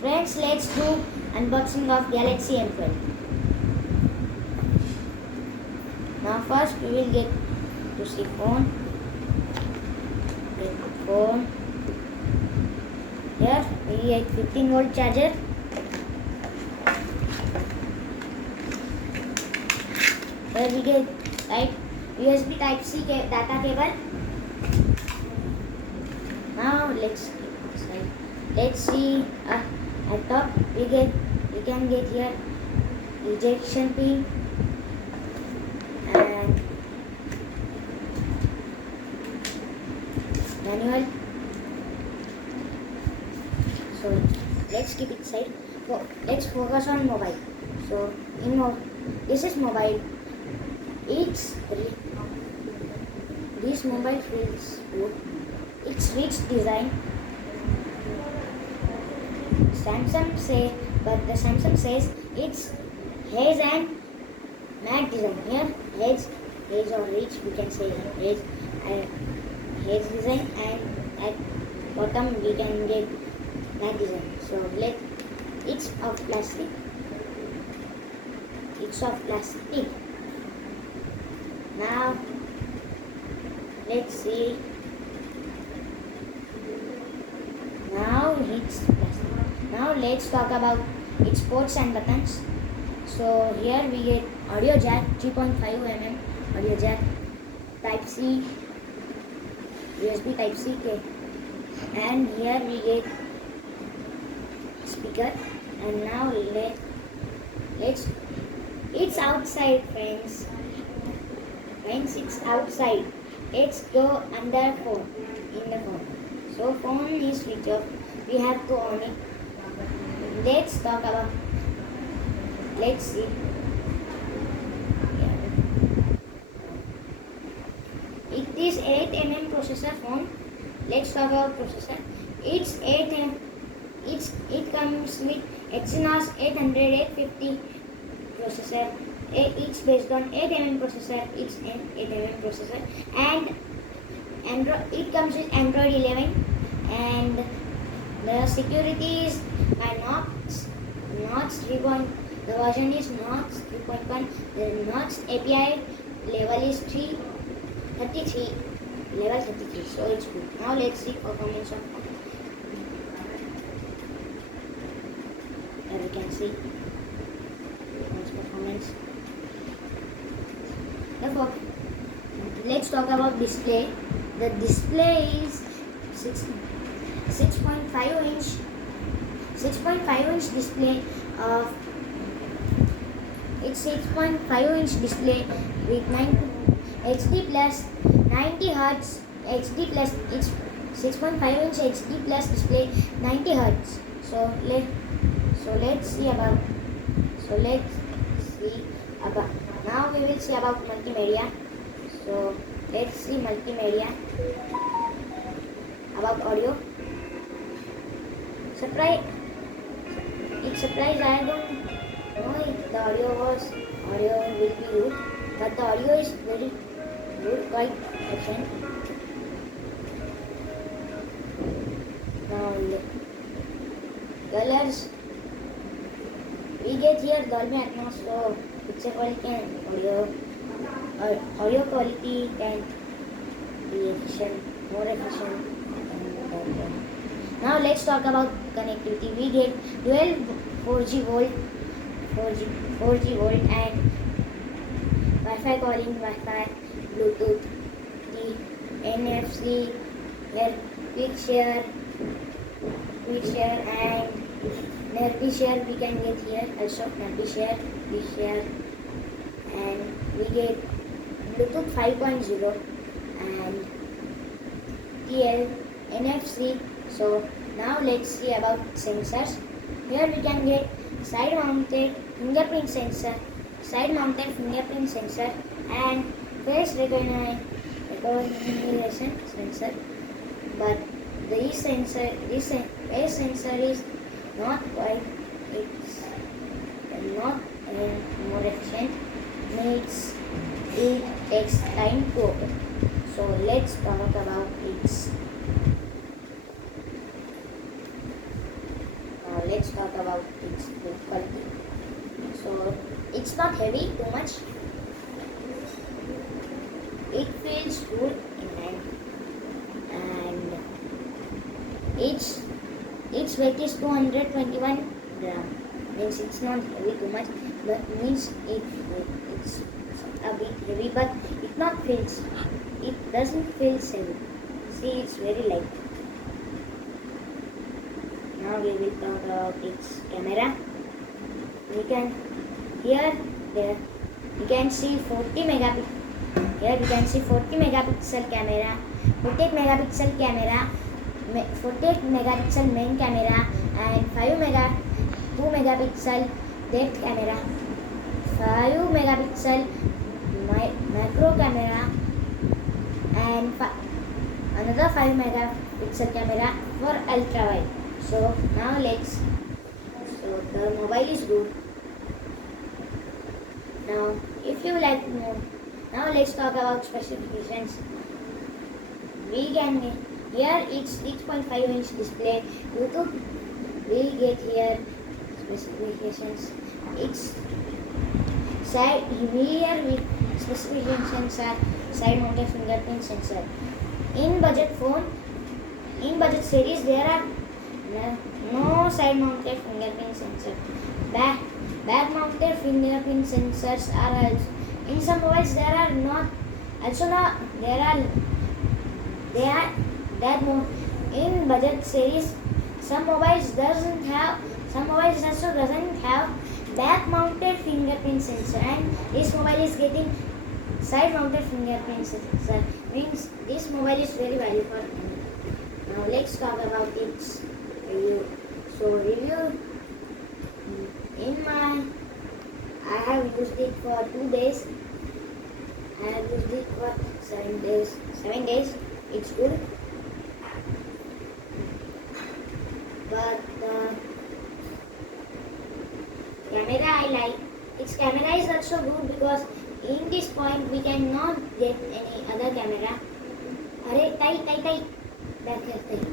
Friends, let's do unboxing of Galaxy M12. Now first we will get to see phone. Get phone. Here we get 15-volt charger. Here we get USB Type-C data cable. Now let's see at top we can get here ejection pin and manual. So let's keep it side. So let's focus on mobile. So this is mobile. This mobile feels good. It's rich design. The Samsung says it's haze and matte design. Here haze or rich, we can say haze design, and at bottom we can get matte design. So it's of plastic. It's of plastic. Now let's see. Now it's plastic. Now let's talk about its ports and buttons. So here we get audio jack, 3.5 audio jack, Type-C, USB Type-C, and here we get speaker. And now it's outside, friends. Friends, it's outside. Let's go under phone, in the phone. So phone is switch off. We have to on it. Let's see. It is 8mm processor phone. Let's talk about processor. It's 8mm. It comes with Exynos 800-850 processor. It's based on 8mm processor. It's an 8mm processor, and it comes with Android 11, and the security is by Knox 3.1. The version is Knox 3.1. The Knox API level is 33. Level 33. So it's good. Now let's see performance of phone. Here we can see performance. Therefore, let's talk about display. The display is 6.5 inch display of it's 6.5 inch display with HD plus 90 Hz HD plus. It's 6.5 inch HD plus display, 90 Hz. So let's see about now we will see about multimedia. So let's see multimedia about audio. It's surprise. I don't know if the audio will be good, but the audio is very good, quite excellent. Now colors, we get here Dolby Atmos, so picture quality and audio quality can be more efficient. Now let's talk about connectivity. We get 12 4G volt and Wi-Fi calling, Wi-Fi, Bluetooth, the NFC, quick share and Nerdy share we can get here. Also Nerdy share, quick share, and we get Bluetooth 5.0 and TL, NFC. So now let's see about sensors. Here we can get side-mounted fingerprint sensor, and face recognition sensor. But this face sensor is not quite. It's not more efficient. It takes time to open. So let's talk about its let's talk about its build quality. So it's not heavy too much. It feels good in hand, and its weight is 221 gram. Means it's not heavy too much, but means it's a bit heavy, but it not feels. It doesn't feel heavy. See, it's very light. Now we will talk about its camera. We can here there we can see 40 megapixel. Here we can see 40 megapixel camera, 48 megapixel camera, 48 megapixel main camera, and 2 megapixel depth camera, 5 megapixel macro camera, and another 5 megapixel camera for ultra wide. So now the mobile is good. Now if you like more, now let's talk about specifications. We can here it's 6.5-inch display. YouTube will get here specifications. It's side here with specifications are side mounted fingerprint sensor. In budget series there are no side mounted fingerprint sensor. Back mounted fingerprint sensors are also in some mobiles there are not. Also now there are that more in budget series. Some mobiles also doesn't have back mounted fingerprint sensor, and this mobile is getting side mounted fingerprint sensor. Means this mobile is very valuable for me. Now let's talk about its review. So review I have used it for 2 days. I have used it for 7 days. It's good. But camera I like. Its camera is also good because in this point we cannot get any other camera. Arey, tight. Back here, tight.